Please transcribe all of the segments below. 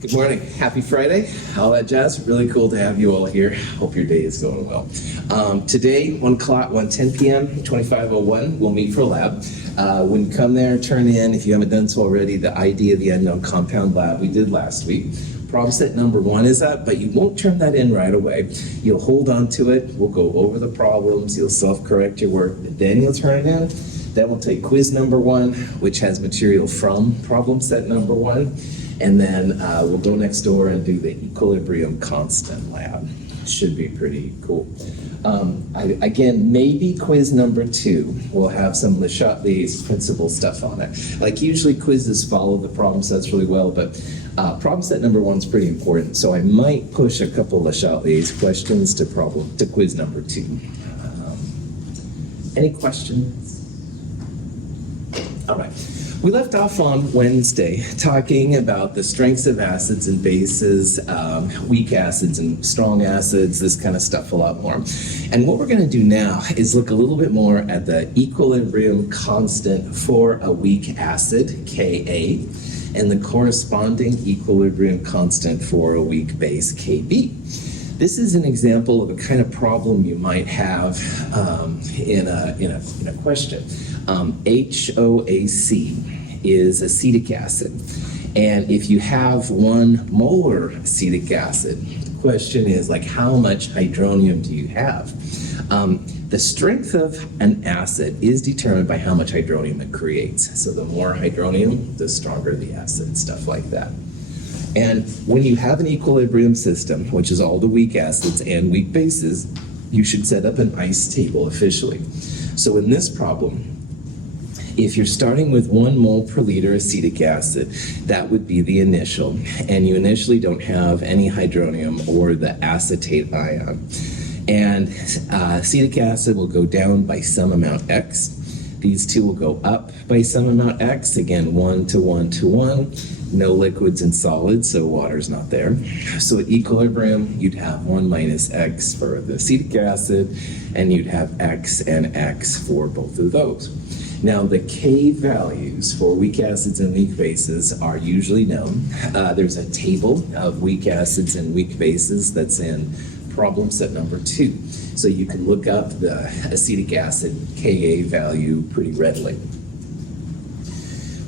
Good morning. Happy Friday. All that jazz. Really cool to have you all here. Hope your day is going well. Today, 1 o'clock, 1:10 p.m., 2501, we'll meet for a lab. When you come there, turn in, if you haven't done so already, the ID of the unknown compound lab we did last week. Problem set number 1 is up, but you won't turn that in right away. You'll hold on to it. We'll go over the problems. You'll self-correct your work. Then you'll turn it in. Then we'll take quiz number 1, which has material from problem set number 1. And then we'll go next door and do the equilibrium constant lab. Should be pretty cool. Again, maybe quiz number 2 will have some Le Chatelier's principle stuff on it. Like usually quizzes follow the problem sets really well, but problem set number 1 is pretty important. So I might push a couple Le Chatelier's questions to quiz number 2. Any questions? All right. We left off on Wednesday talking about the strengths of acids and bases, weak acids and strong acids, this kind of stuff a lot more. And what we're going to do now is look a little bit more at the equilibrium constant for a weak acid, Ka, and the corresponding equilibrium constant for a weak base, Kb. This is an example of a kind of problem you might have in a question. HOAC is acetic acid. And if you have 1 molar acetic acid, the question is like how much hydronium do you have? The strength of an acid is determined by how much hydronium it creates. So the more hydronium, the stronger the acid, stuff like that. And when you have an equilibrium system, which is all the weak acids and weak bases, you should set up an ICE table officially. So in this problem, if you're starting with 1 mole per liter acetic acid, that would be the initial, and you initially don't have any hydronium or the acetate ion. And acetic acid will go down by some amount X. These two will go up by some amount X, again 1 to 1 to 1. No liquids and solids, so water's not there. So at equilibrium, you'd have 1 minus X for the acetic acid, and you'd have X and X for both of those. Now, the K values for weak acids and weak bases are usually known. There's a table of weak acids and weak bases that's in problem set number 2. So you can look up the acetic acid Ka value pretty readily.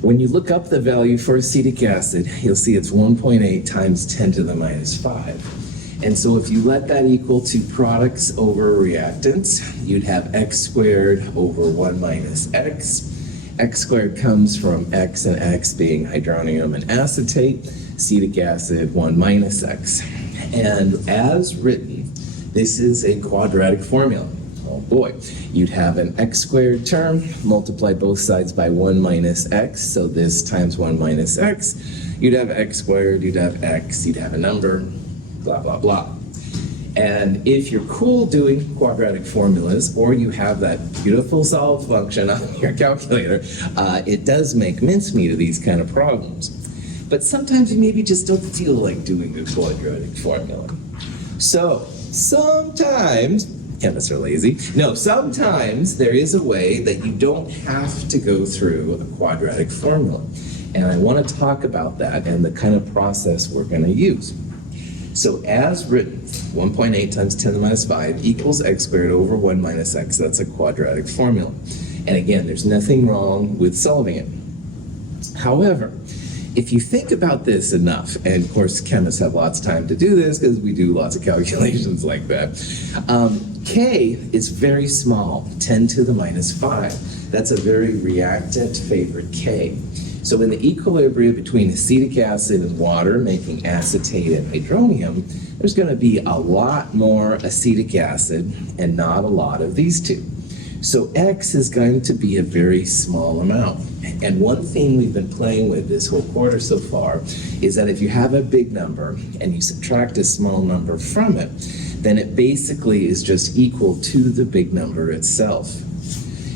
When you look up the value for acetic acid, you'll see it's 1.8 times 10 to the minus 5. And so if you let that equal to products over reactants, you'd have X squared over 1 minus X. X squared comes from X and X being hydronium and acetate, acetic acid 1 minus X. And as written, this is a quadratic formula. Oh boy, you'd have an X squared term, multiply both sides by 1 minus X, so this times 1 minus X. You'd have X squared, you'd have X, you'd have a number, blah, blah, blah. And if you're cool doing quadratic formulas, or you have that beautiful solve function on your calculator, it does make mincemeat of these kind of problems. But sometimes you maybe just don't feel like doing a quadratic formula. So sometimes, chemists are lazy. No, sometimes there is a way that you don't have to go through a quadratic formula. And I want to talk about that and the kind of process we're going to use. So as written, 1.8 times 10 to the minus 5 equals X squared over 1 minus X. That's a quadratic formula. And again, there's nothing wrong with solving it. However, if you think about this enough, and of course chemists have lots of time to do this because we do lots of calculations like that, K is very small, 10 to the minus 5. That's a very reactant favored K. So in the equilibrium between acetic acid and water, making acetate and hydronium, there's going to be a lot more acetic acid and not a lot of these two. So X is going to be a very small amount. And one thing we've been playing with this whole quarter so far is that if you have a big number and you subtract a small number from it, then it basically is just equal to the big number itself.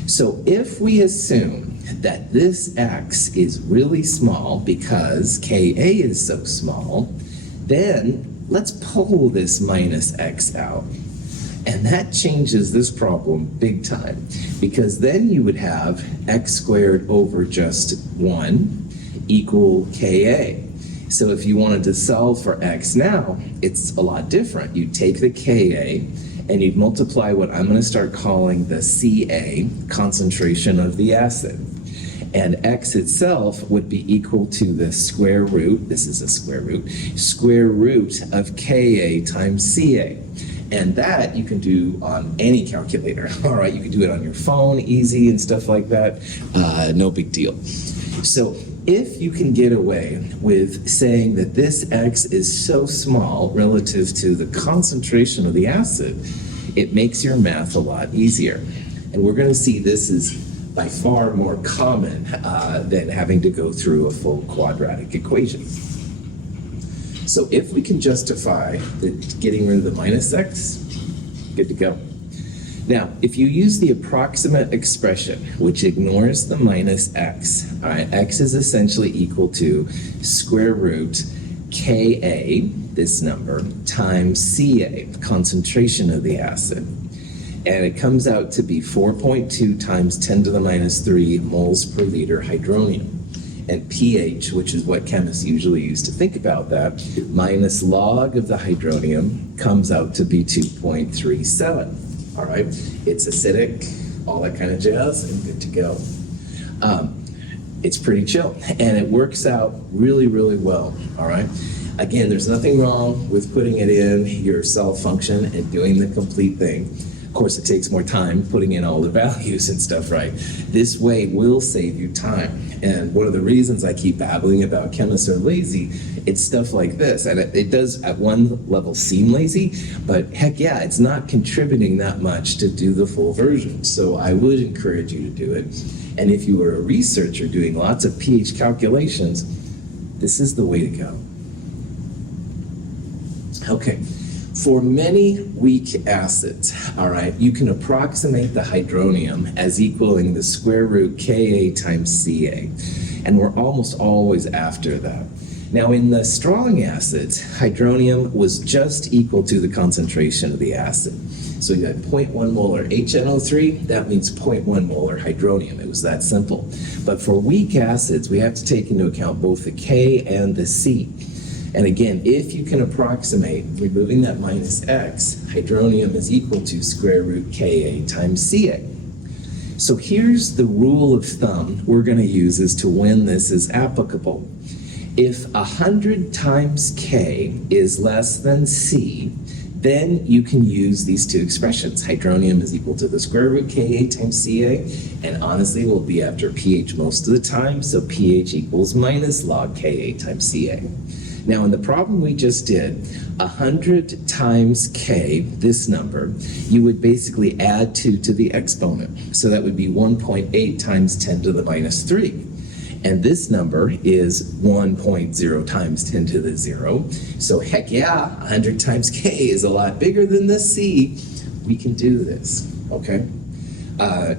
So if we assume that this X is really small because Ka is so small, then let's pull this minus X out. And that changes this problem big time, because then you would have X squared over just 1 equal Ka. So if you wanted to solve for X now, it's a lot different. You take the Ka and you'd multiply what I'm going to start calling the Ca, concentration of the acid. And X itself would be equal to the square root, this is a square root of Ka times Ca. And that you can do on any calculator, all right? You can do it on your phone, easy and stuff like that, no big deal. So if you can get away with saying that this X is so small relative to the concentration of the acid, it makes your math a lot easier. And we're going to see this is by far more common than having to go through a full quadratic equation. So if we can justify getting rid of the minus X, good to go. Now, if you use the approximate expression, which ignores the minus X, all right, X is essentially equal to square root Ka, this number, times Ca, concentration of the acid. And it comes out to be 4.2 times 10 to the minus 3 moles per liter hydronium. And pH, which is what chemists usually use to think about that, minus log of the hydronium comes out to be 2.37. All right, it's acidic, all that kind of jazz, and good to go. It's pretty chill, and it works out really, really well. All right. Again, there's nothing wrong with putting it in your cell function and doing the complete thing. Of course, it takes more time putting in all the values and stuff, right? This way will save you time. And one of the reasons I keep babbling about chemists are lazy, it's stuff like this. And it does at one level seem lazy, but heck yeah, it's not contributing that much to do the full version. So I would encourage you to do it. And if you were a researcher doing lots of pH calculations, this is the way to go. Okay. For many weak acids, all right, you can approximate the hydronium as equaling the square root Ka times Ca, and we're almost always after that. Now, in the strong acids, hydronium was just equal to the concentration of the acid. So you got 0.1 molar HNO3, that means 0.1 molar hydronium. It was that simple. But for weak acids, we have to take into account both the K and the C. And again, if you can approximate, removing that minus X, hydronium is equal to square root Ka times Ca. So here's the rule of thumb we're going to use as to when this is applicable. If 100 times K is less than C, then you can use these two expressions. Hydronium is equal to the square root Ka times Ca, and honestly, we'll be after pH most of the time, so pH equals minus log Ka times Ca. Now, in the problem we just did, 100 times K, this number, you would basically add 2 to the exponent. So that would be 1.8 times 10 to the minus 3. And this number is 1.0 times 10 to the 0. So heck yeah, 100 times K is a lot bigger than the C. We can do this, okay?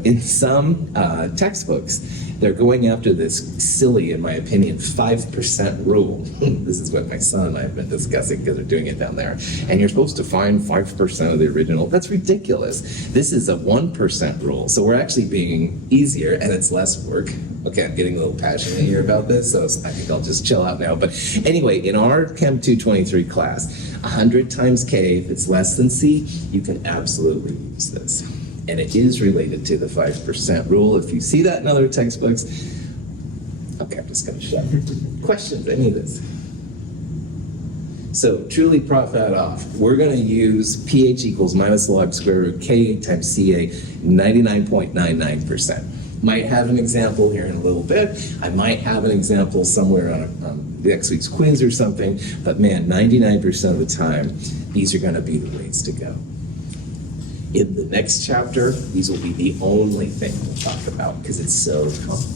In some textbooks, they're going after this silly, in my opinion, 5% rule. This is what my son and I have been discussing because they're doing it down there. And you're supposed to find 5% of the original. That's ridiculous. This is a 1% rule. So we're actually being easier and it's less work. Okay, I'm getting a little passionate here about this, so I think I'll just chill out now. But anyway, in our Chem 223 class, 100 times K, if it's less than C, you can absolutely use this. And it is related to the 5% rule. If you see that in other textbooks, okay, I'm just going to shut up. Questions, any of this? So truly prop that off. We're going to use pH equals minus log square root K times Ca 99.99%. Might have an example here in a little bit. I might have an example somewhere on next week's quiz or something. But man, 99% of the time, these are going to be the ways to go. In the next chapter, these will be the only thing we'll talk about because it's so common.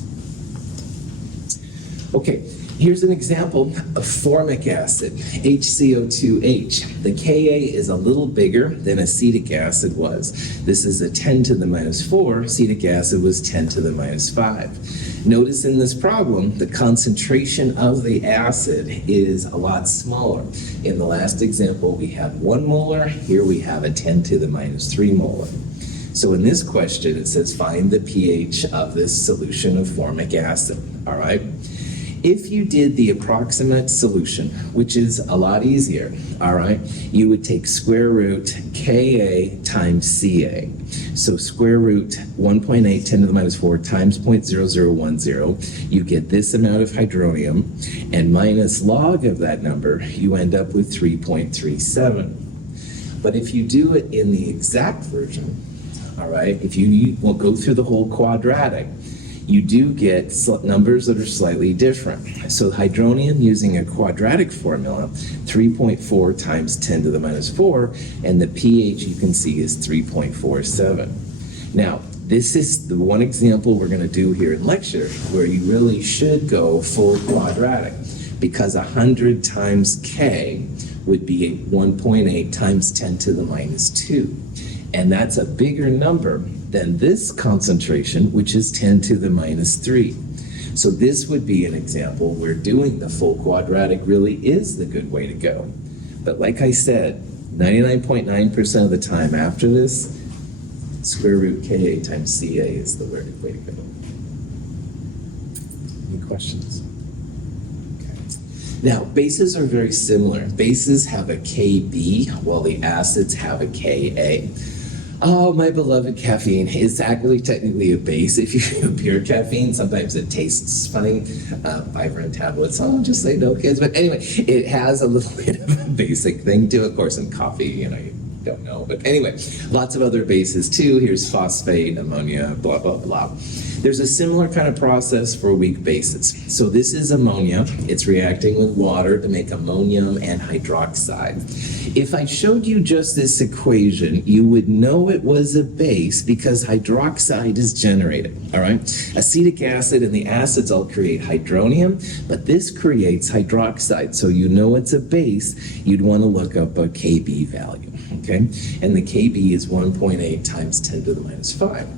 Okay, here's an example of formic acid, HCO2H. The Ka is a little bigger than acetic acid was. This is a 10 to the minus 4. Acetic acid was 10 to the minus 5. Notice in this problem, the concentration of the acid is a lot smaller. In the last example, we have 1 molar. Here we have a 10 to the minus 3 molar. So in this question, it says find the pH of this solution of formic acid, all right? If you did the approximate solution, which is a lot easier, all right, you would take square root Ka times Ca. So square root 1.8 10 to the minus 4 times 0.0010, you get this amount of hydronium, and minus log of that number, you end up with 3.37. But if you do it in the exact version, all right, if you will go through the whole quadratic, you do get numbers that are slightly different. So hydronium using a quadratic formula, 3.4 times 10 to the minus 4, and the pH you can see is 3.47. Now, this is the one example we're going to do here in lecture where you really should go full quadratic, because 100 times K would be 1.8 times 10 to the minus 2. And that's a bigger number than this concentration, which is 10 to the minus 3. So this would be an example where doing the full quadratic really is the good way to go. But like I said, 99.9% of the time after this, square root Ka times Ca is the way to go. Any questions? Now, bases are very similar. Bases have a Kb, while the acids have a Ka. Oh, my beloved caffeine is actually technically a base. If you do pure caffeine, sometimes it tastes funny. Vibrant tablets, oh, just say no, kids. But anyway, it has a little bit of a basic thing to it. Of course, in coffee, you don't know. But anyway, lots of other bases too. Here's phosphate, ammonia, blah, blah, blah. There's a similar kind of process for weak bases. So this is ammonia. It's reacting with water to make ammonium and hydroxide. If I showed you just this equation, you would know it was a base because hydroxide is generated, all right? Acetic acid and the acids all create hydronium, but this creates hydroxide. So you know it's a base, you'd want to look up a Kb value, okay? And the Kb is 1.8 times 10 to the minus 5.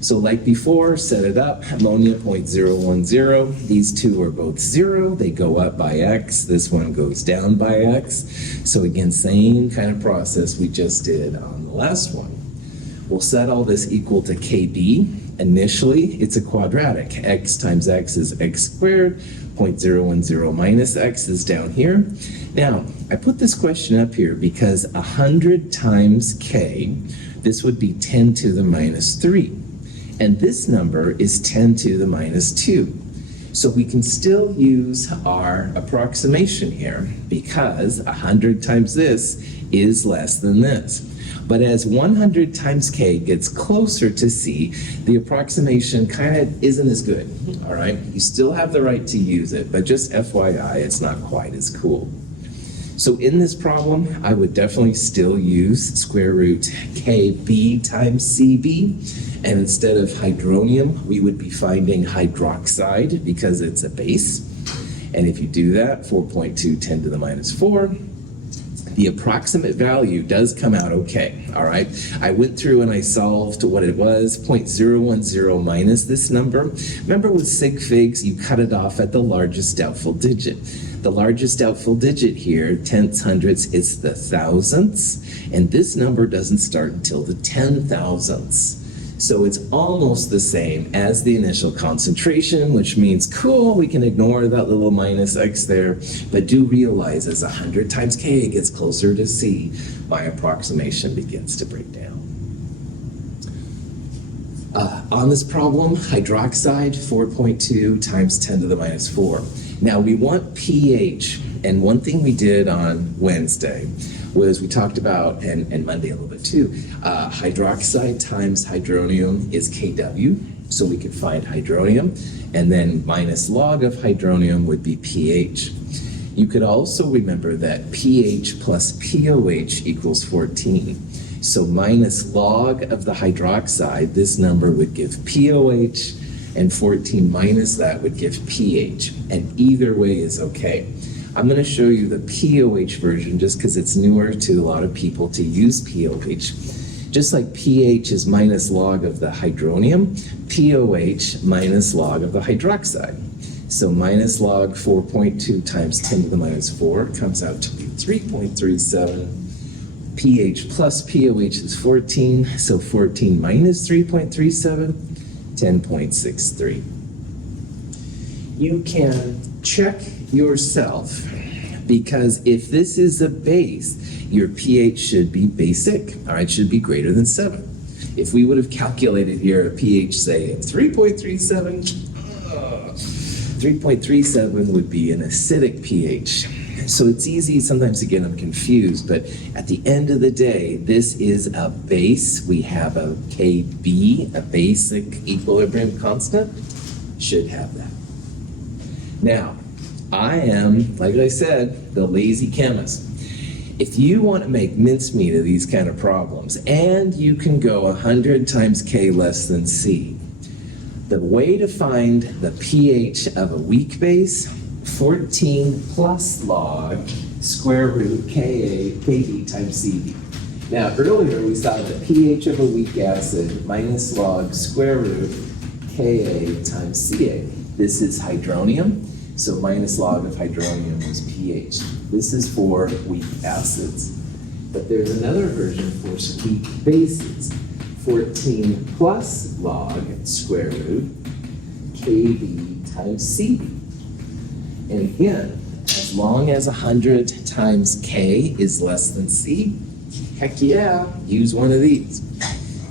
So like before, set it up, ammonia 0.010, these two are both 0, they go up by x, this one goes down by x. So again, same kind of process we just did on the last one. We'll set all this equal to Kb. Initially, it's a quadratic, x times x is x squared, 0.010 minus x is down here. Now, I put this question up here because 100 times k, this would be 10 to the minus 3. And this number is 10 to the minus 2. So we can still use our approximation here because 100 times this is less than this. But as 100 times k gets closer to c, the approximation kind of isn't as good, all right? You still have the right to use it, but just FYI, it's not quite as cool. So in this problem, I would definitely still use square root Kb times Cb. And instead of hydronium, we would be finding hydroxide because it's a base. And if you do that, 4.2 10 to the minus 4, the approximate value does come out okay, all right? I went through and I solved what it was, 0.010 minus this number. Remember with sig figs, you cut it off at the largest doubtful digit. The largest doubtful digit here, tenths, hundredths, is the thousandths, and this number doesn't start until the 10,000ths. So it's almost the same as the initial concentration, which means, cool, we can ignore that little minus x there, but do realize as 100 times k gets closer to c, my approximation begins to break down. On this problem, hydroxide, 4.2 times 10 to the minus 4. Now we want pH, and one thing we did on Wednesday was we talked about, and Monday a little bit too, hydroxide times hydronium is Kw, so we could find hydronium, and then minus log of hydronium would be pH. You could also remember that pH plus pOH equals 14. So minus log of the hydroxide, this number would give pOH, and 14 minus that would give pH, and either way is okay. I'm going to show you the pOH version just because it's newer to a lot of people to use pOH. Just like pH is minus log of the hydronium, pOH minus log of the hydroxide. So minus log 4.2 times 10 to the minus 4 comes out to be 3.37. pH plus pOH is 14, so 14 minus 3.37, 10.63. You can check yourself, because if this is a base, your pH should be basic, all right, should be greater than 7. If we would have calculated here a pH, say, of 3.37, 3.37 would be an acidic pH. So it's easy sometimes to get them confused, but at the end of the day, this is a base. We have a Kb, a basic equilibrium constant, should have that. Now, I am, like I said, the lazy chemist. If you want to make mincemeat of these kind of problems, and you can go 100 times K less than C, the way to find the pH of a weak base, 14 plus log square root Kb times Cb. Now, earlier we saw the pH of a weak acid minus log square root Ka times Ca. This is hydronium, so minus log of hydronium is pH. This is for weak acids. But there's another version for weak bases, 14 plus log square root Kb times Cb. And again, as long as 100 times K is less than C, heck yeah, use one of these.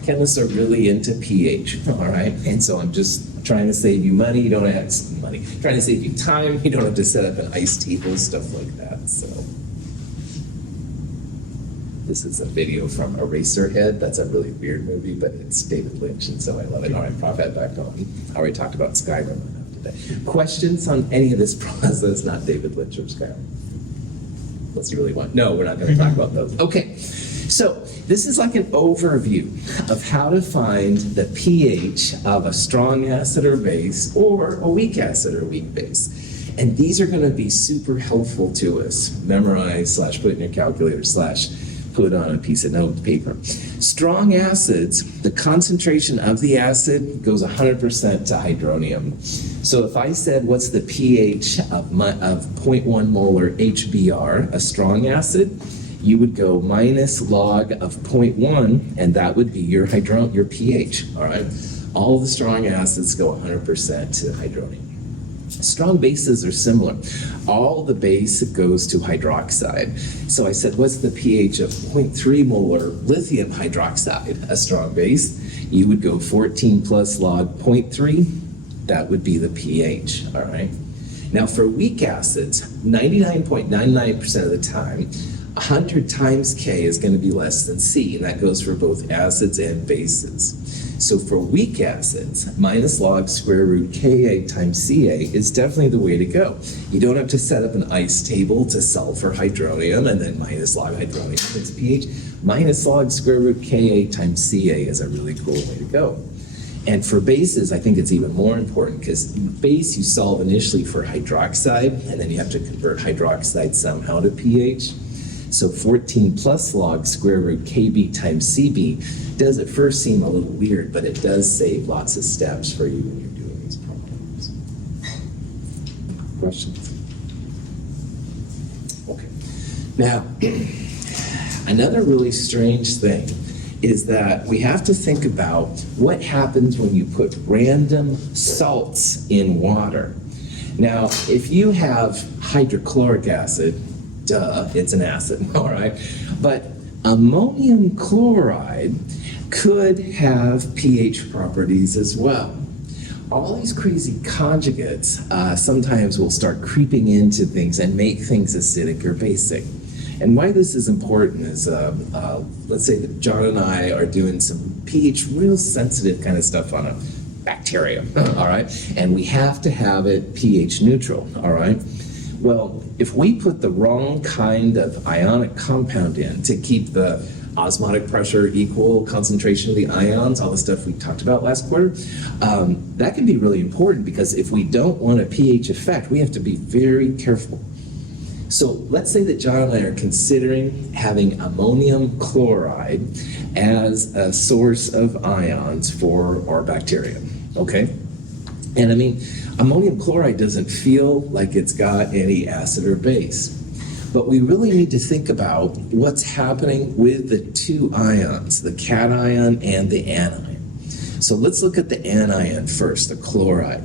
Chemists are really into pH, all right? And so I'm just trying to save you money. You don't have money. Trying to save you time. You don't have to set up an ice table, stuff like that. So this is a video from Eraserhead. That's a really weird movie, but it's David Lynch, and so I love it. All right, Prof. Ed back on. I already talked about Skyrim enough today. Questions on any of this process? Not David Lynch or Skyrim. Unless you really want. No, we're not going to talk about those. Okay. So this is like an overview of how to find the pH of a strong acid or base or a weak acid or weak base. And these are going to be super helpful to us. Memorize / put in your calculator / put on a piece of note paper. Strong acids, the concentration of the acid goes 100% to hydronium. So if I said what's the pH of 0.1 molar HBr, a strong acid, you would go minus log of 0.1, and that would be your pH, all right? All the strong acids go 100% to hydronium. Strong bases are similar. All the base goes to hydroxide. So I said, what's the pH of 0.3 molar lithium hydroxide, a strong base? You would go 14 plus log 0.3. That would be the pH, all right? Now for weak acids, 99.99% of the time, 100 times K is going to be less than C, and that goes for both acids and bases. So for weak acids, minus log square root Ka times Ca is definitely the way to go. You don't have to set up an ice table to solve for hydronium and then minus log hydronium times pH. Minus log square root Ka times Ca is a really cool way to go. And for bases, I think it's even more important because base you solve initially for hydroxide, and then you have to convert hydroxide somehow to pH. So 14 plus log square root Kb times Cb does at first seem a little weird, but it does save lots of steps for you when you're doing these problems. Questions? Okay. Now, another really strange thing is that we have to think about what happens when you put random salts in water. Now, if you have hydrochloric acid, duh, it's an acid, all right? But ammonium chloride could have pH properties as well. All these crazy conjugates sometimes will start creeping into things and make things acidic or basic. And why this is important is, let's say that John and I are doing some pH real sensitive kind of stuff on a bacteria, all right? And we have to have it pH neutral, all right? Well, if we put the wrong kind of ionic compound in to keep the osmotic pressure equal, concentration of the ions, all the stuff we talked about last quarter, that can be really important because if we don't want a pH effect, we have to be very careful. So let's say that John and I are considering having ammonium chloride as a source of ions for our bacteria, okay? And I mean, ammonium chloride doesn't feel like it's got any acid or base. But we really need to think about what's happening with the two ions, the cation and the anion. So let's look at the anion first, the chloride.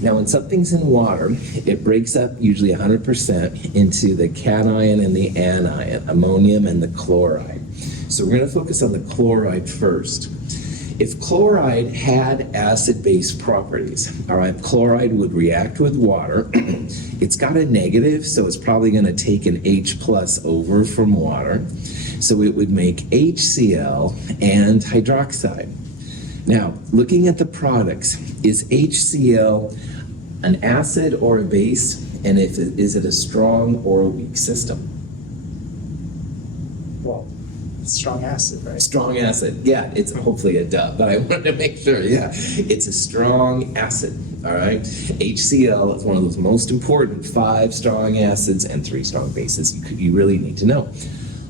Now, when something's in water, it breaks up usually 100% into the cation and the anion, ammonium and the chloride. So we're going to focus on the chloride first. If chloride had acid-base properties, all right, chloride would react with water. It's got a negative, so it's probably going to take an H plus over from water. So it would make HCl and hydroxide. Now, looking at the products, is HCl an acid or a base? And is it a strong or a weak system? Well, strong acid, right? Strong acid. Yeah, it's hopefully a dub, but I wanted to make sure. Yeah, it's a strong acid. All right. HCl is one of those most important 5 strong acids and 3 strong bases you really need to know.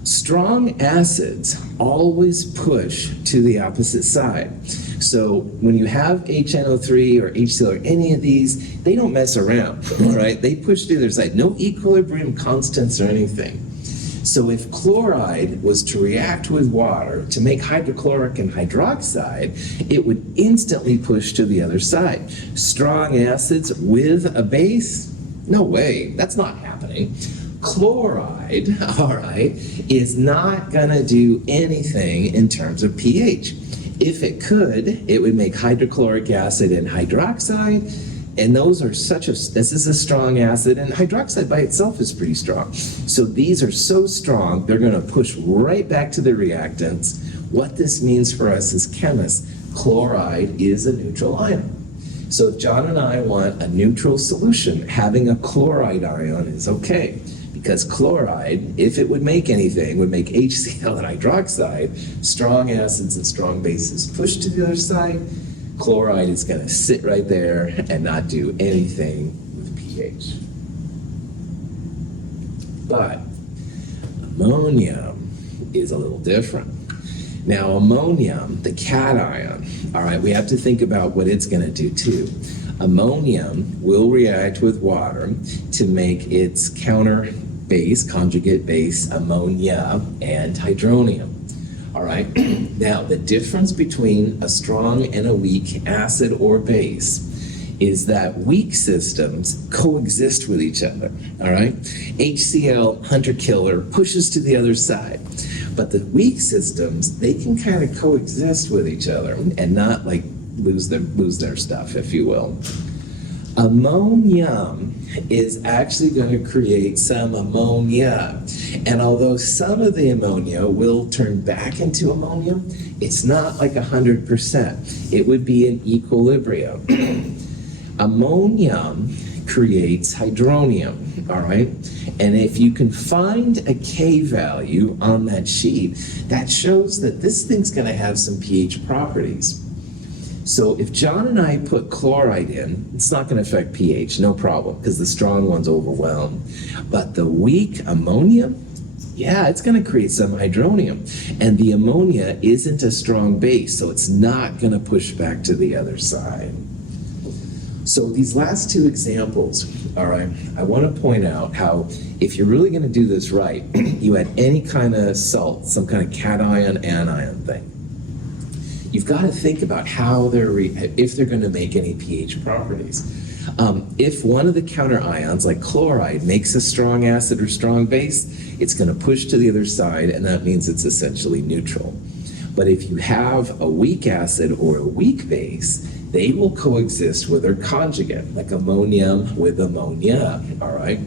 Strong acids always push to the opposite side. So when you have HNO3 or HCl or any of these, they don't mess around, all right? They push to the other side. No equilibrium constants or anything. So if chloride was to react with water to make hydrochloric and hydroxide, it would instantly push to the other side. Strong acids with a base? No way, that's not happening. Chloride, all right, is not gonna do anything in terms of pH. If it could, it would make hydrochloric acid and hydroxide, and those are this is a strong acid, and hydroxide by itself is pretty strong. So these are so strong, they're gonna push right back to the reactants. What this means for us as chemists, chloride is a neutral ion. So if John and I want a neutral solution, having a chloride ion is okay. Because chloride, if it would make anything, would make HCl and hydroxide, strong acids and strong bases push to the other side. Chloride is going to sit right there and not do anything with pH. But ammonium is a little different. Now ammonium, the cation, all right, we have to think about what it's going to do too. Ammonium will react with water to make its counter base, conjugate base, ammonia and hydronium. All right, now the difference between a strong and a weak acid or base is that weak systems coexist with each other, all right? HCl, hunter killer, pushes to the other side. But the weak systems, they can kind of coexist with each other and not like lose their stuff, if you will. Ammonium is actually going to create some ammonia. And although some of the ammonia will turn back into ammonium, it's not like 100%. It would be in equilibrium. Ammonium creates hydronium, all right? And if you can find a K value on that sheet, that shows that this thing's going to have some pH properties. So if John and I put chloride in, it's not going to affect pH, no problem, because the strong one's overwhelmed. But the weak ammonia, yeah, it's going to create some hydronium. And the ammonia isn't a strong base, so it's not going to push back to the other side. So these last 2 examples, all right, I want to point out how if you're really going to do this right, you add any kind of salt, some kind of cation, anion thing. You've got to think about how if they're going to make any pH properties. If one of the counter ions, like chloride, makes a strong acid or strong base, it's going to push to the other side, and that means it's essentially neutral. But if you have a weak acid or a weak base, they will coexist with their conjugate, like ammonium with ammonia, all right?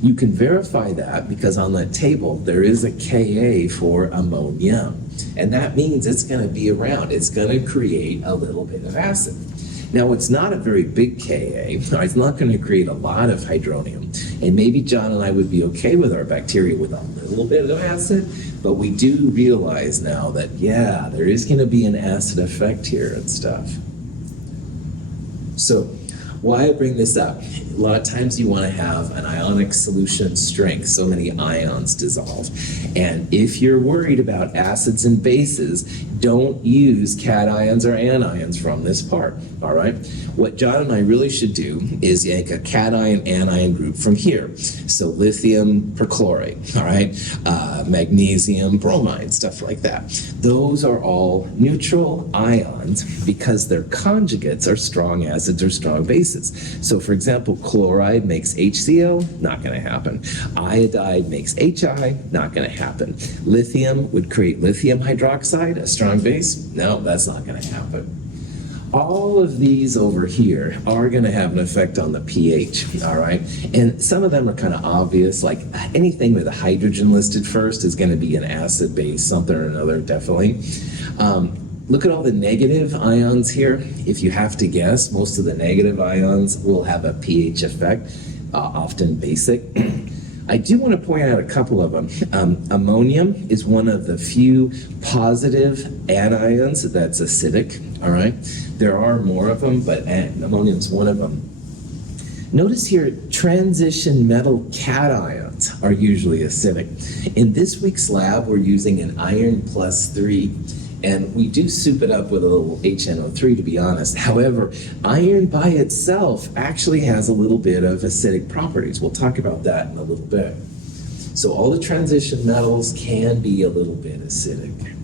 You can verify that because on that table, there is a Ka for ammonium. And that means it's going to be around. It's going to create a little bit of acid. Now, it's not a very big Ka. It's not going to create a lot of hydronium. And maybe John and I would be okay with our bacteria with a little bit of acid, but we do realize now that, yeah, there is going to be an acid effect here and stuff. So why I bring this up, a lot of times you want to have an ionic solution strength, so many ions dissolve. And if you're worried about acids and bases, don't use cations or anions from this part, all right? What John and I really should do is make a cation-anion group from here. So lithium perchlorate, all right? Magnesium bromide, stuff like that. Those are all neutral ions because their conjugates are strong acids or strong bases. bases. So for example, chloride makes HCl, not going to happen. Iodide makes HI, not going to happen. Lithium would create lithium hydroxide, a strong base. No, that's not going to happen. All of these over here are going to have an effect on the pH, all right? And some of them are kind of obvious, like anything with a hydrogen listed first is going to be an acid base, something or another, definitely. Look at all the negative ions here. If you have to guess, most of the negative ions will have a pH effect, often basic. I do want to point out a couple of them. Ammonium is one of the few positive anions that's acidic, all right? There are more of them, but ammonium is one of them. Notice here, transition metal cations are usually acidic. In this week's lab, we're using an iron +3, and we do soup it up with a little HNO3, to be honest. However, iron by itself actually has a little bit of acidic properties. We'll talk about that in a little bit. So all the transition metals can be a little bit acidic.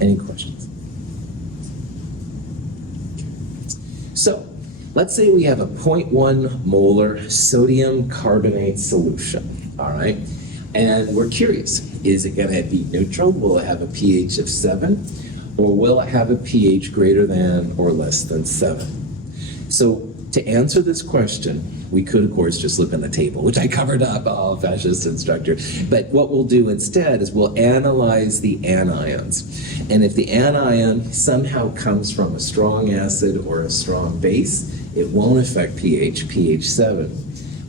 Any questions? So let's say we have a 0.1 molar sodium carbonate solution, all right? And we're curious, is it going to be neutral? Will it have a pH of 7? Or will it have a pH greater than or less than 7? So to answer this question, we could, of course, just look on the table, which I covered up, fascist instructor. But what we'll do instead is we'll analyze the anions. And if the anion somehow comes from a strong acid or a strong base, it won't affect pH 7.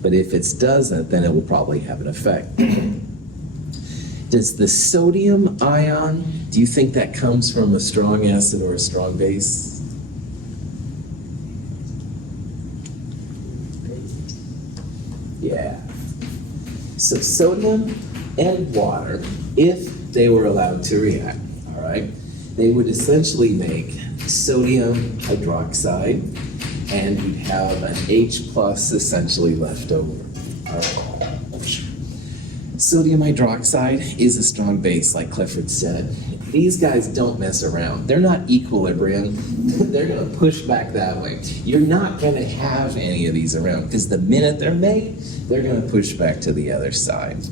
But if it doesn't, then it will probably have an effect. Does the sodium ion, do you think that comes from a strong acid or a strong base? Yeah. So sodium and water, if they were allowed to react, all right, they would essentially make sodium hydroxide, and you'd have an H plus essentially left over. All right. Sodium hydroxide is a strong base, like Clifford said. These guys don't mess around. They're not equilibrium. They're going to push back that way. You're not going to have any of these around because the minute they're made, they're going to push back to the other side.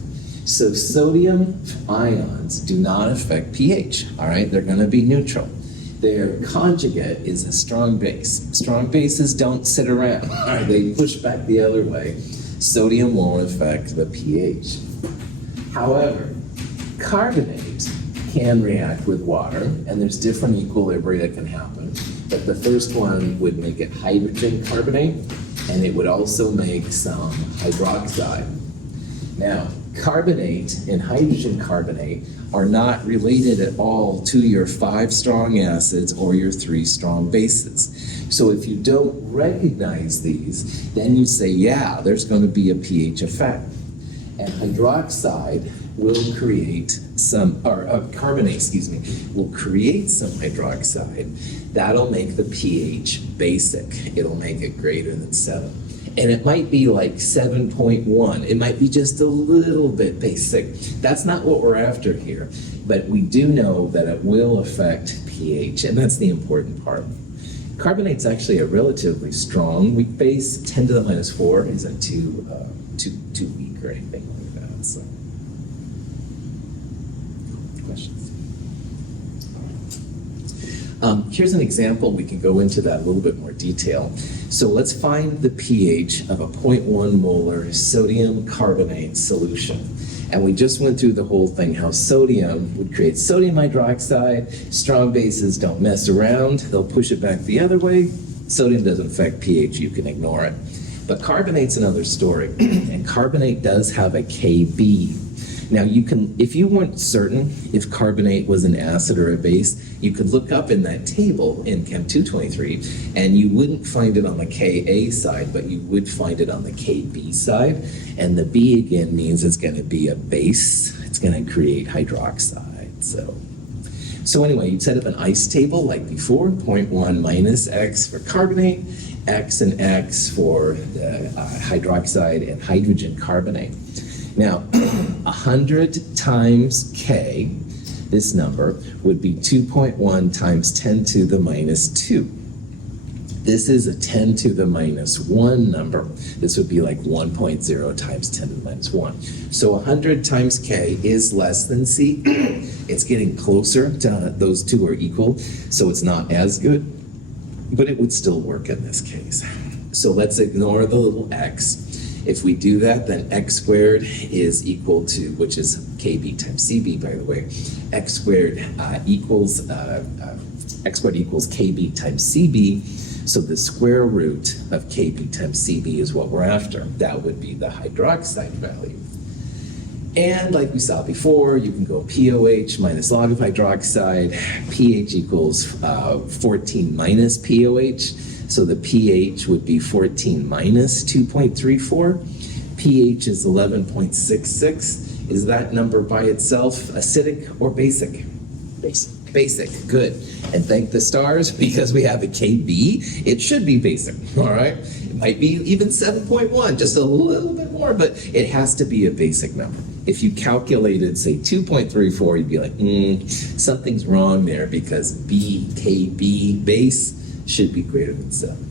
So sodium ions do not affect pH, all right? They're going to be neutral. Their conjugate is a strong base. Strong bases don't sit around. They push back the other way. Sodium won't affect the pH. However, carbonate can react with water, and there's different equilibria that can happen. But the first one would make it hydrogen carbonate, and it would also make some hydroxide. Now, carbonate and hydrogen carbonate are not related at all to your 5 strong acids or your 3 strong bases. So if you don't recognize these, then you say, yeah, there's going to be a pH effect. And hydroxide will create some, or carbonate, will create some hydroxide. That'll make the pH basic. It'll make it greater than 7. And it might be like 7.1. It might be just a little bit basic. That's not what we're after here. But we do know that it will affect pH, and that's the important part. Carbonate's actually a relatively strong weak base. 10 to the minus 4 isn't too weak or anything like that. So, questions? Here's an example. We can go into that a little bit more detail. So let's find the pH of a 0.1 molar sodium carbonate solution. And we just went through the whole thing, how sodium would create sodium hydroxide. Strong bases don't mess around. They'll push it back the other way. Sodium doesn't affect pH. You can ignore it. But carbonate's another story. And carbonate does have a Kb. Now you can, if you weren't certain if carbonate was an acid or a base, you could look up in that table in Chem 223 and you wouldn't find it on the Ka side, but you would find it on the Kb side. And the B again means it's going to be a base. It's going to create hydroxide. So anyway, you'd set up an ice table like before, 0.1 minus X for carbonate, X and X for the hydroxide and hydrogen carbonate. Now, 100 times K, this number, would be 2.1 times 10 to the minus 2. This is a 10 to the minus 1 number. This would be like 1.0 times 10 to the minus 1. So 100 times K is less than C. It's getting closer to those two are equal, so it's not as good, but it would still work in this case. So let's ignore the little x. If we do that, then x squared is equal to, which is KB times CB, by the way, x squared equals KB times CB. So the square root of KB times CB is what we're after. That would be the hydroxide value. And like we saw before, you can go POH minus log of hydroxide. pH equals 14 minus POH. So the pH would be 14 minus 2.34. pH is 11.66. Is that number by itself acidic or basic? Basic. Basic, good. And thank the stars, because we have a KB, it should be basic, all right? It might be even 7.1, just a little bit more, but it has to be a basic number. If you calculated, say, 2.34, you'd be like, something's wrong there, because KB base should be greater than 7.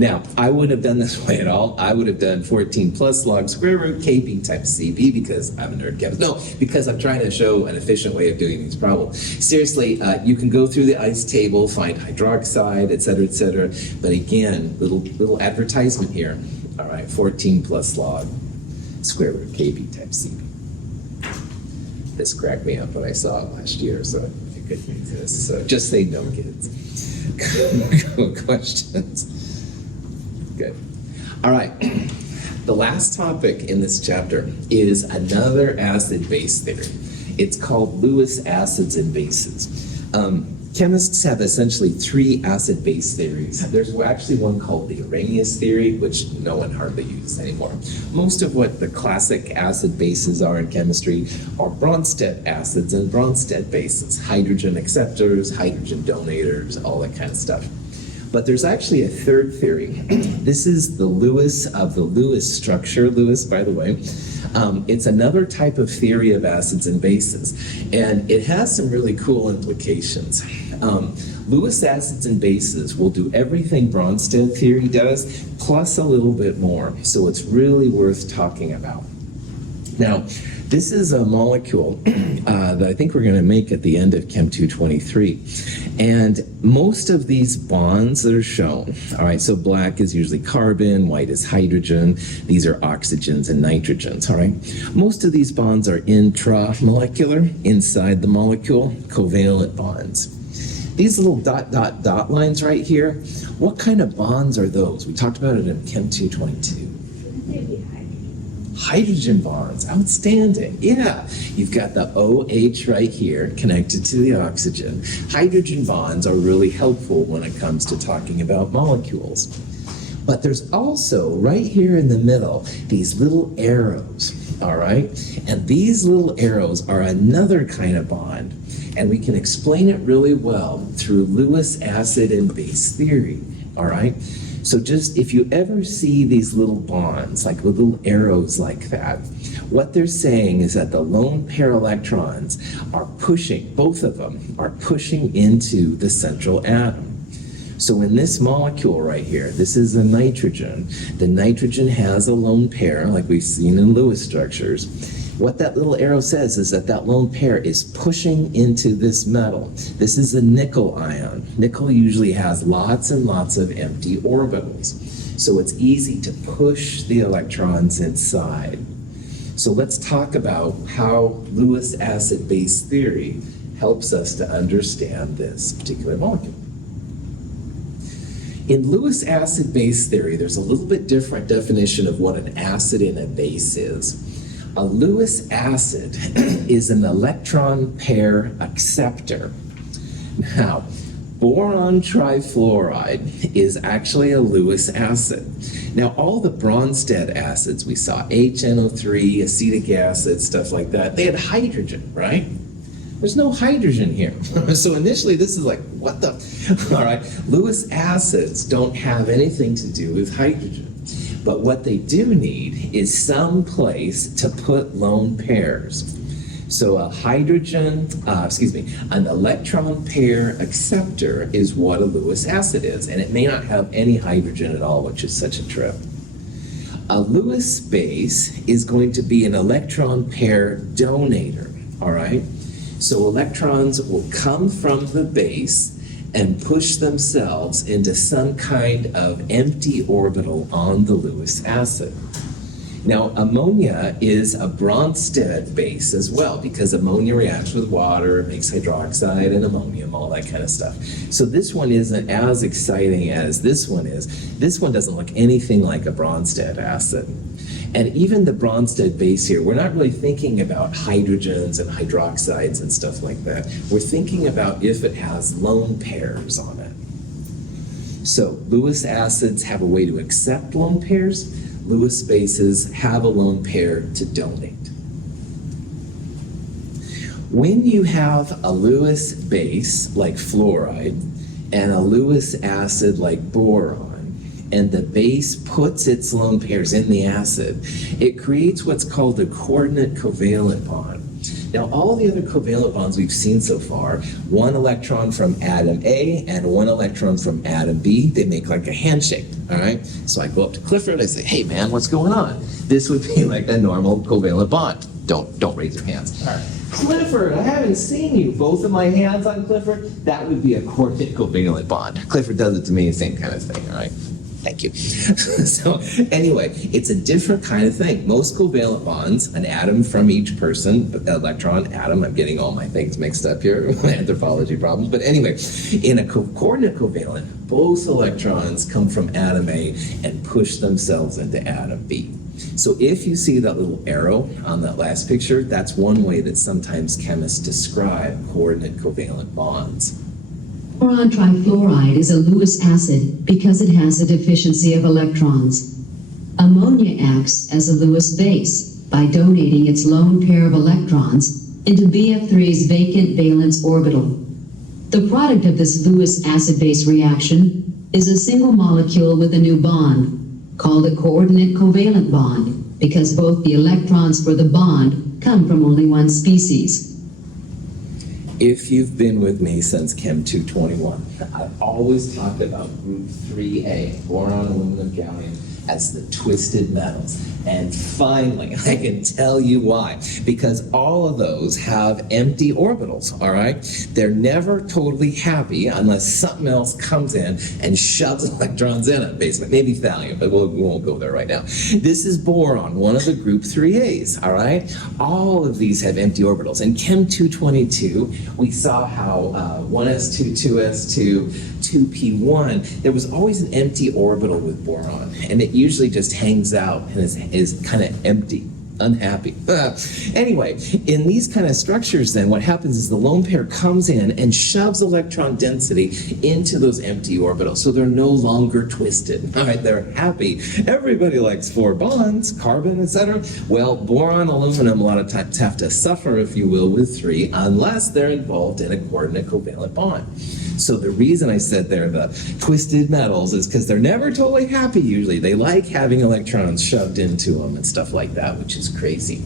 Now, I wouldn't have done this way at all. I would have done 14 plus log square root KB times CB, because I'm a nerd chemist. No, because I'm trying to show an efficient way of doing these problems. Seriously, you can go through the ICE table, find hydroxide, et cetera, but again, little advertisement here. All right, 14 plus log square root KB times CB. This cracked me up when I saw it last year, so I couldn't use this. So just say no, kids. Questions? Good. All right. The last topic in this chapter is another acid-base theory. It's called Lewis acids and bases. Chemists have essentially 3 acid-base theories. There's actually one called the Arrhenius theory, which no one hardly uses anymore. Most of what the classic acid bases are in chemistry are Bronsted acids and Bronsted bases, hydrogen acceptors, hydrogen donators, all that kind of stuff. But there's actually a third theory. This is the Lewis of the Lewis structure. Lewis, by the way. It's another type of theory of acids and bases, and it has some really cool implications. Lewis acids and bases will do everything Bronsted theory does, plus a little bit more, so it's really worth talking about. Now, this is a molecule that I think we're going to make at the end of Chem 223. And most of these bonds that are shown, all right, so black is usually carbon, white is hydrogen, these are oxygens and nitrogens, all right? Most of these bonds are intramolecular, inside the molecule, covalent bonds. These little dot lines right here, what kind of bonds are those? We talked about it in Chem 222. Hydrogen bonds, outstanding. Yeah, you've got the OH right here connected to the oxygen. Hydrogen bonds are really helpful when it comes to talking about molecules. But there's also, right here in the middle, these little arrows, all right? And these little arrows are another kind of bond. And we can explain it really well through Lewis acid and base theory, all right? So just if you ever see these little bonds, like with little arrows like that, what they're saying is that the lone pair electrons are pushing, both of them are pushing into the central atom. So in this molecule right here, this is a nitrogen. The nitrogen has a lone pair, like we've seen in Lewis structures. What that little arrow says is that lone pair is pushing into this metal. This is a nickel ion. Nickel usually has lots and lots of empty orbitals. So it's easy to push the electrons inside. So let's talk about how Lewis acid-base theory helps us to understand this particular molecule. In Lewis acid-base theory, there's a little bit different definition of what an acid and a base is. A Lewis acid is an electron pair acceptor. Now, boron trifluoride is actually a Lewis acid. Now, all the Bronsted acids we saw, HNO3, acetic acid, stuff like that, they had hydrogen, right? There's no hydrogen here. So initially, this is like, what the? All right, Lewis acids don't have anything to do with hydrogen. But what they do need is some place to put lone pairs. So an electron pair acceptor is what a Lewis acid is, and it may not have any hydrogen at all, which is such a trip. A Lewis base is going to be an electron pair donator, all right? So electrons will come from the base and push themselves into some kind of empty orbital on the Lewis acid. Now, ammonia is a Bronsted base as well, because ammonia reacts with water, it makes hydroxide and ammonium, all that kind of stuff. So this one isn't as exciting as this one is. This one doesn't look anything like a Bronsted acid. And even the Bronsted base here, we're not really thinking about hydrogens and hydroxides and stuff like that. We're thinking about if it has lone pairs on it. So Lewis acids have a way to accept lone pairs. Lewis bases have a lone pair to donate. When you have a Lewis base like fluoride and a Lewis acid like boron, and the base puts its lone pairs in the acid, it creates what's called a coordinate covalent bond. Now, all the other covalent bonds we've seen so far, one electron from atom A and one electron from atom B, they make like a handshake, all right? So I go up to Clifford, I say, hey man, what's going on? This would be like a normal covalent bond. Don't raise your hands. All right. Clifford, I haven't seen you. Both of my hands on Clifford, that would be a coordinate covalent bond. Clifford does it to me, same kind of thing, all right? Thank you. So anyway, it's a different kind of thing. Most covalent bonds, an atom from each person, electron, atom, I'm getting all my things mixed up here, my anthropology problems. But anyway, in a coordinate covalent, both electrons come from atom A and push themselves into atom B. So if you see that little arrow on that last picture, that's one way that sometimes chemists describe coordinate covalent bonds. Boron trifluoride is a Lewis acid because it has a deficiency of electrons. Ammonia acts as a Lewis base by donating its lone pair of electrons into BF3's vacant valence orbital. The product of this Lewis acid-base reaction is a single molecule with a new bond, called a coordinate covalent bond, because both the electrons for the bond come from only one species. If you've been with me since Chem 221, I've always talked about group 3A, boron, aluminum, gallium, as the twisted metals. And finally, I can tell you why. Because all of those have empty orbitals, all right? They're never totally happy unless something else comes in and shoves electrons in it, basically. Maybe thallium, but we won't go there right now. This is boron, one of the group 3As, all right? All of these have empty orbitals. In Chem 222, we saw how 1s2, 2s2, 2p1, there was always an empty orbital with boron, and it usually just hangs out and is kind of empty, unhappy. Anyway, in these kind of structures then, what happens is the lone pair comes in and shoves electron density into those empty orbitals, so they're no longer twisted. All right, they're happy. Everybody likes 4 bonds, carbon, etc. Well, boron, aluminum, a lot of times have to suffer, if you will, with 3, unless they're involved in a coordinate covalent bond. So the reason I said they're the twisted metals is because they're never totally happy usually. They like having electrons shoved into them and stuff like that, which is crazy.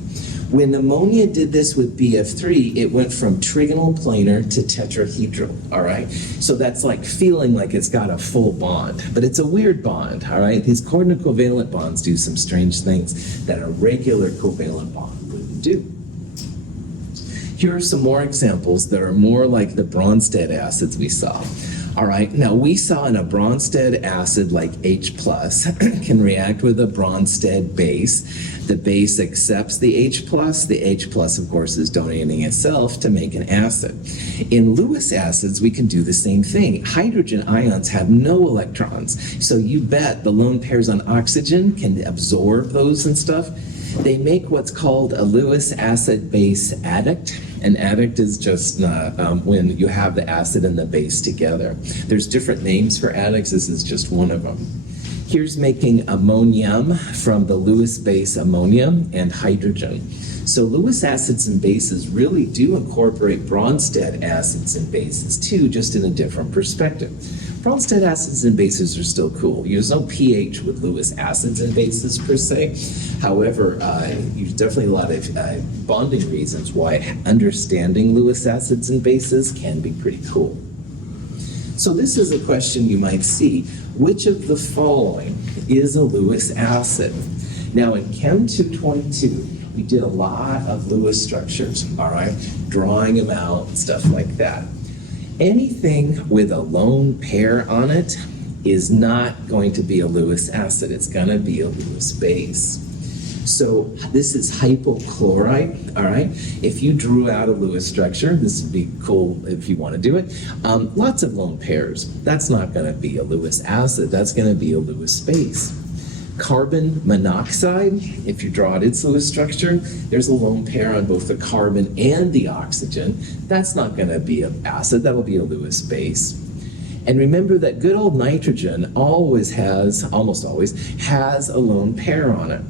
When ammonia did this with BF3, it went from trigonal planar to tetrahedral, all right? So that's like feeling like it's got a full bond, but it's a weird bond, all right? These coordinate covalent bonds do some strange things that a regular covalent bond wouldn't do. Here are some more examples that are more like the Bronsted acids we saw. All right, now we saw in a Bronsted acid like H+, can react with a Bronsted base. The base accepts the H+, of course is donating itself to make an acid. In Lewis acids, we can do the same thing. Hydrogen ions have no electrons, so you bet the lone pairs on oxygen can absorb those and stuff. They make what's called a Lewis acid base adduct. An adduct is just when you have the acid and the base together. There's different names for adducts. This is just one of them. Here's making ammonium from the Lewis base ammonium and hydrogen. So Lewis acids and bases really do incorporate Bronsted acids and bases too, just in a different perspective. Bronsted acids and bases are still cool. There's no pH with Lewis acids and bases per se. However, there's definitely a lot of bonding reasons why understanding Lewis acids and bases can be pretty cool. So this is a question you might see. Which of the following is a Lewis acid? Now in Chem 222, we did a lot of Lewis structures, all right? Drawing them out and stuff like that. Anything with a lone pair on it is not going to be a Lewis acid. It's going to be a Lewis base. So this is hypochlorite, all right? If you drew out a Lewis structure, this would be cool if you want to do it. Lots of lone pairs. That's not going to be a Lewis acid. That's going to be a Lewis base. Carbon monoxide, if you draw out its Lewis structure, there's a lone pair on both the carbon and the oxygen. That's not going to be an acid. That'll be a Lewis base. And remember that good old nitrogen almost always has a lone pair on it.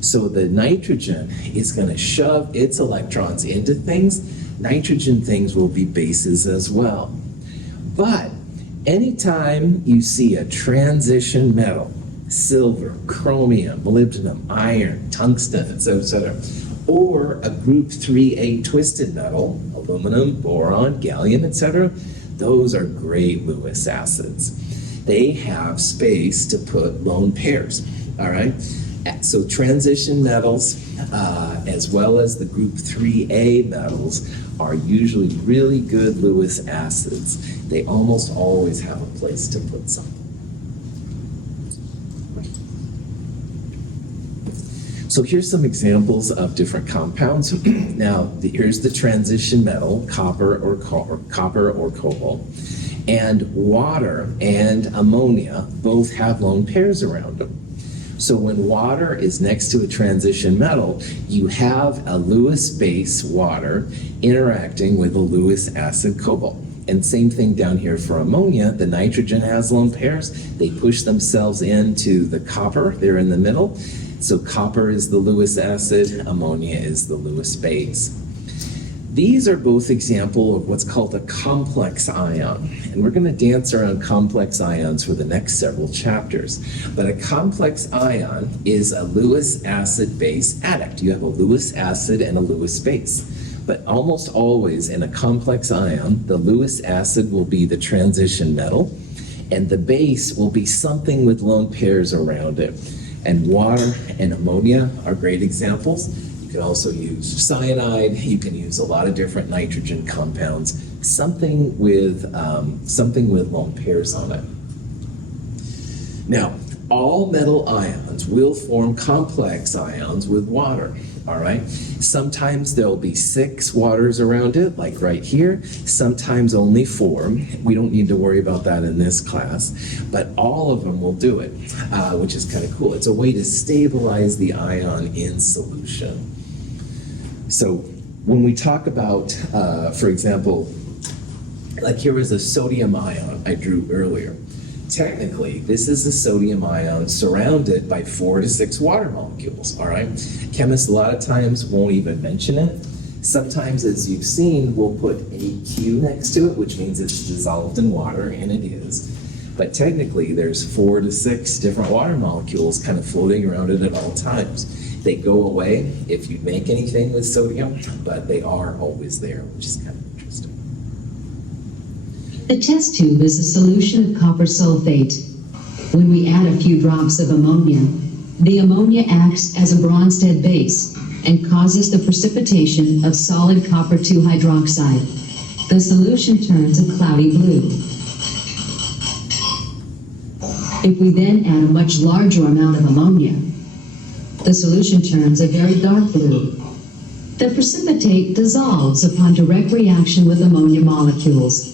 So the nitrogen is going to shove its electrons into things. Nitrogen things will be bases as well. But anytime you see a transition metal, silver, chromium, molybdenum, iron, tungsten, etc., or a group 3A twisted metal, aluminum, boron, gallium, etc., those are great Lewis acids. They have space to put lone pairs, all right? So transition metals, as well as the group 3A metals, are usually really good Lewis acids. They almost always have a place to put something. So here's some examples of different compounds. Now, here's the transition metal, copper or cobalt. And water and ammonia both have lone pairs around them. So when water is next to a transition metal, you have a Lewis base, water, interacting with a Lewis acid, cobalt. And same thing down here for ammonia. The nitrogen has lone pairs. They push themselves into the copper. They're in the middle. So copper is the Lewis acid, ammonia is the Lewis base. These are both examples of what's called a complex ion. And we're going to dance around complex ions for the next several chapters. But a complex ion is a Lewis acid base adduct. You have a Lewis acid and a Lewis base. But almost always in a complex ion, the Lewis acid will be the transition metal, and the base will be something with lone pairs around it. And water and ammonia are great examples. You can also use cyanide. You can use a lot of different nitrogen compounds. Something with lone pairs on it. Now, all metal ions will form complex ions with water. All right. Sometimes there'll be 6 waters around it, like right here. Sometimes only 4. We don't need to worry about that in this class, but all of them will do it, which is kind of cool. It's a way to stabilize the ion in solution. So when we talk about, for example, like here was a sodium ion I drew earlier. Technically, this is a sodium ion surrounded by 4 to 6 water molecules, all right? Chemists a lot of times won't even mention it. Sometimes, as you've seen, we'll put AQ next to it, which means it's dissolved in water, and it is. But technically, there's 4 to 6 different water molecules kind of floating around it at all times. They go away if you make anything with sodium, but they are always there, which is kind of interesting. The test tube is a solution of copper sulfate. When we add a few drops of ammonia, the ammonia acts as a Bronsted base and causes the precipitation of solid copper 2 hydroxide. The solution turns a cloudy blue. If we then add a much larger amount of ammonia, the solution turns a very dark blue. The precipitate dissolves upon direct reaction with ammonia molecules.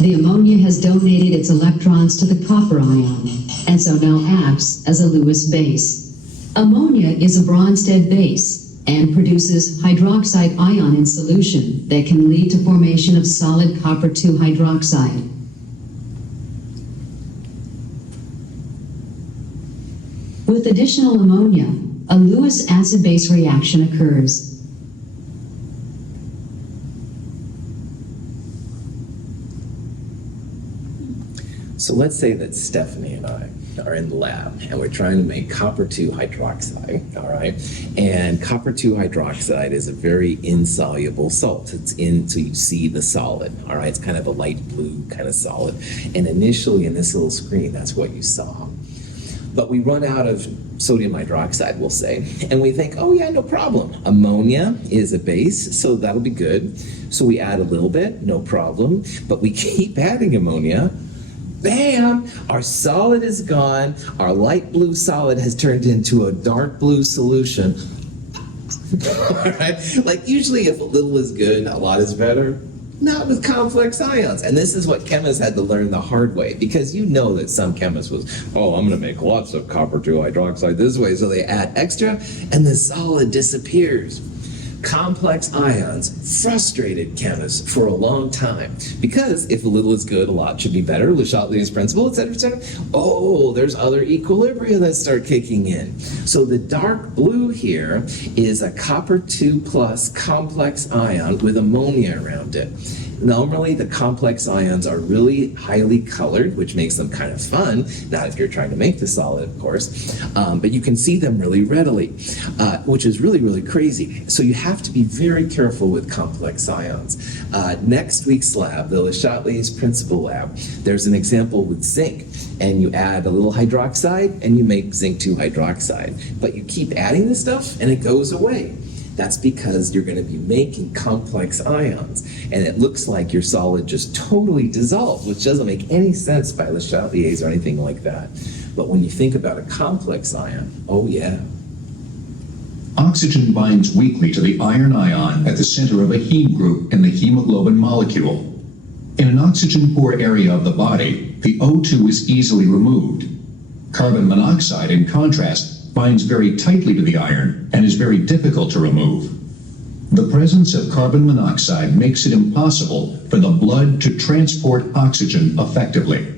The ammonia has donated its electrons to the copper ion, and so now acts as a Lewis base. Ammonia is a Bronsted base and produces hydroxide ion in solution that can lead to formation of solid copper 2 hydroxide. With additional ammonia, a Lewis acid-base reaction occurs. So let's say that Stephanie and I are in the lab and we're trying to make copper 2 hydroxide, all right? And copper 2 hydroxide is a very insoluble salt. It's in, so you see the solid, all right? It's kind of a light blue kind of solid. And initially in this little screen, that's what you saw. But we run out of sodium hydroxide, we'll say, and we think, oh yeah, no problem. Ammonia is a base, so that'll be good. So we add a little bit, no problem. But we keep adding ammonia. Bam! Our solid is gone. Our light blue solid has turned into a dark blue solution. All right? Like usually if a little is good, a lot is better. Not with complex ions. And this is what chemists had to learn the hard way, because you know that some chemist was, oh, I'm going to make lots of copper 2 hydroxide this way. So they add extra and the solid disappears. Complex ions frustrated chemists for a long time, because if a little is good, a lot should be better. Le Chatelier's principle, et cetera, et cetera. Oh, there's other equilibria that start kicking in. So the dark blue here is a copper 2 plus complex ion with ammonia around it. Normally, the complex ions are really highly colored, which makes them kind of fun. Not if you're trying to make the solid, of course, but you can see them really readily, which is really, really crazy. So you have to be very careful with complex ions. Next week's lab, the Le Chatelier's principle lab, there's an example with zinc, and you add a little hydroxide, and you make zinc 2 hydroxide. But you keep adding this stuff, and it goes away. That's because you're going to be making complex ions, and it looks like your solid just totally dissolves, which doesn't make any sense by Le Chatelier's or anything like that. But when you think about a complex ion, oh yeah. Oxygen binds weakly to the iron ion at the center of a heme group in the hemoglobin molecule. In an oxygen-poor area of the body, the O2 is easily removed. Carbon monoxide, in contrast, binds very tightly to the iron and is very difficult to remove. The presence of carbon monoxide makes it impossible for the blood to transport oxygen effectively.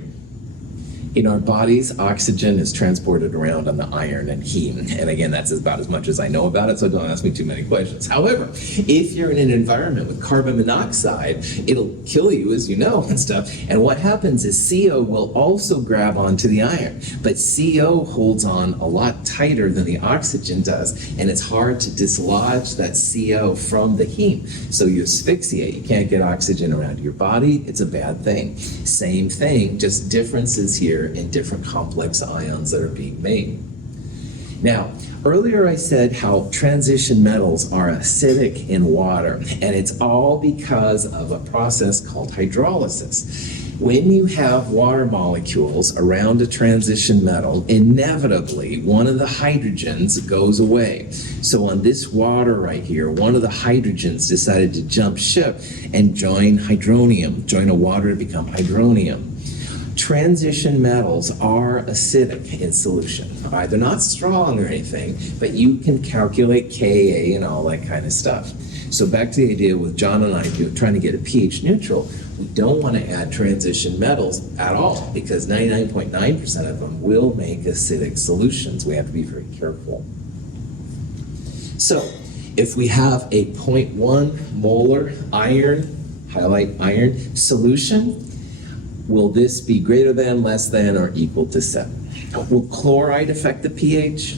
In our bodies, oxygen is transported around on the iron and heme. And again, that's about as much as I know about it, so don't ask me too many questions. However, if you're in an environment with carbon monoxide, it'll kill you, as you know, and stuff. And what happens is CO will also grab onto the iron. But CO holds on a lot tighter than the oxygen does, and it's hard to dislodge that CO from the heme. So you asphyxiate. You can't get oxygen around your body. It's a bad thing. Same thing, just differences here in different complex ions that are being made. Now, earlier I said how transition metals are acidic in water, and it's all because of a process called hydrolysis. When you have water molecules around a transition metal, inevitably one of the hydrogens goes away. So on this water right here, one of the hydrogens decided to jump ship and join hydronium, join a water to become hydronium. Transition metals are acidic in solution. All right, they're not strong or anything, but you can calculate Ka and all that kind of stuff. So back to the idea with John and I trying to get a pH neutral, we don't want to add transition metals at all, because 99.9% of them will make acidic solutions. We have to be very careful. So if we have a 0.1 molar iron, highlight iron, solution, will this be greater than, less than, or equal to 7? Will chloride affect the pH?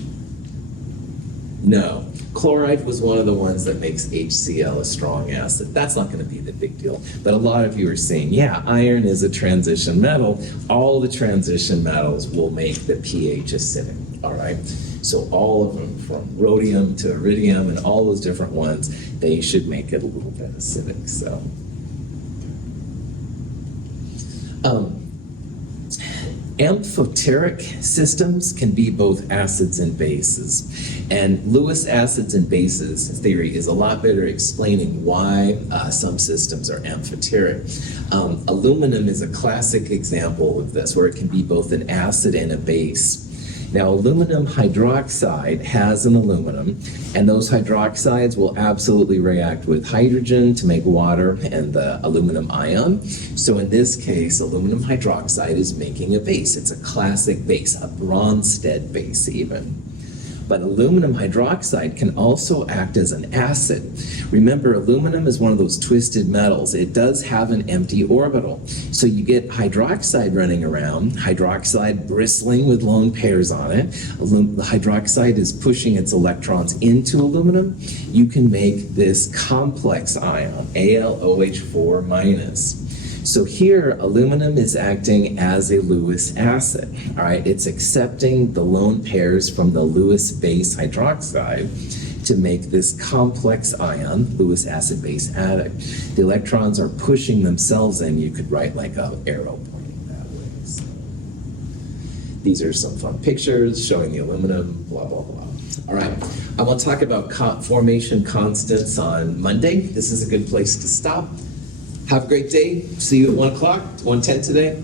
No. Chloride was one of the ones that makes HCl a strong acid. That's not going to be the big deal. But a lot of you are saying, yeah, iron is a transition metal. All the transition metals will make the pH acidic, all right? So all of them, from rhodium to iridium and all those different ones, they should make it a little bit acidic, so. Amphoteric systems can be both acids and bases. And Lewis acids and bases theory is a lot better at explaining why some systems are amphoteric. Aluminum is a classic example of this, where it can be both an acid and a base. Now, aluminum hydroxide has an aluminum, and those hydroxides will absolutely react with hydrogen to make water and the aluminum ion. So in this case, aluminum hydroxide is making a base. It's a classic base, a Bronsted base even. But aluminum hydroxide can also act as an acid. Remember, aluminum is one of those twisted metals. It does have an empty orbital. So you get hydroxide running around, hydroxide bristling with lone pairs on it. The hydroxide is pushing its electrons into aluminum. You can make this complex ion, AlOH4 minus. So here, aluminum is acting as a Lewis acid, all right? It's accepting the lone pairs from the Lewis base hydroxide to make this complex ion, Lewis acid base adduct. The electrons are pushing themselves in. You could write like an arrow pointing that way. So these are some fun pictures showing the aluminum, blah, blah, blah. All right, I want to talk about formation constants on Monday. This is a good place to stop. Have a great day. See you at 1 o'clock, 1:10 today.